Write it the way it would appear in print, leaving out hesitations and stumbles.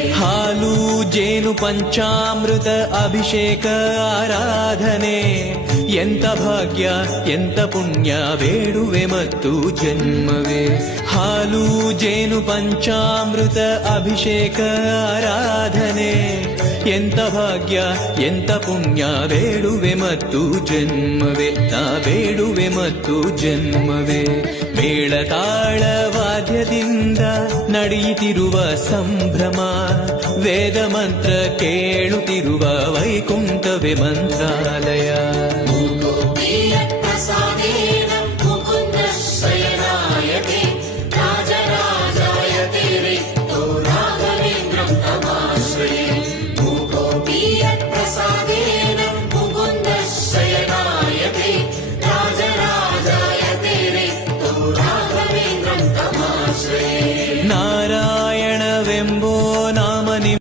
ಹಾಲು ಜೇನು ಪಂಚಾಮೃತ ಅಭಿಷೇಕ ಆರಾಧನೆ ಎಂತ ಭಾಗ್ಯ ಎಂತ ಪುಣ್ಯ ಬೇಡುವೆ ಮತ್ತು ಜನ್ಮವೇ. ಹಾಲು ಜೇನು ಪಂಚಾಮೃತ ಅಭಿಷೇಕ ಆರಾಧನೆ ಎಂತ ಭಾಗ್ಯ ಎಂತ ಪುಣ್ಯ ಬೇಡುವೆ ಮತ್ತು ಜನ್ಮವೇ. ನಾ ಬೇಡುವೆ ಮತ್ತು ಜನ್ಮವೇ. ಮೇಳತಾಳ ವಾದ್ಯದಿಂದ ನಡೆಯುತ್ತಿರುವ ಸಂಭ್ರಮ, ವೇದ ಮಂತ್ರ ಕೇಳುತ್ತಿರುವ ವೈಕುಂಠವೇ ಮಂತ್ರಾಲಯ.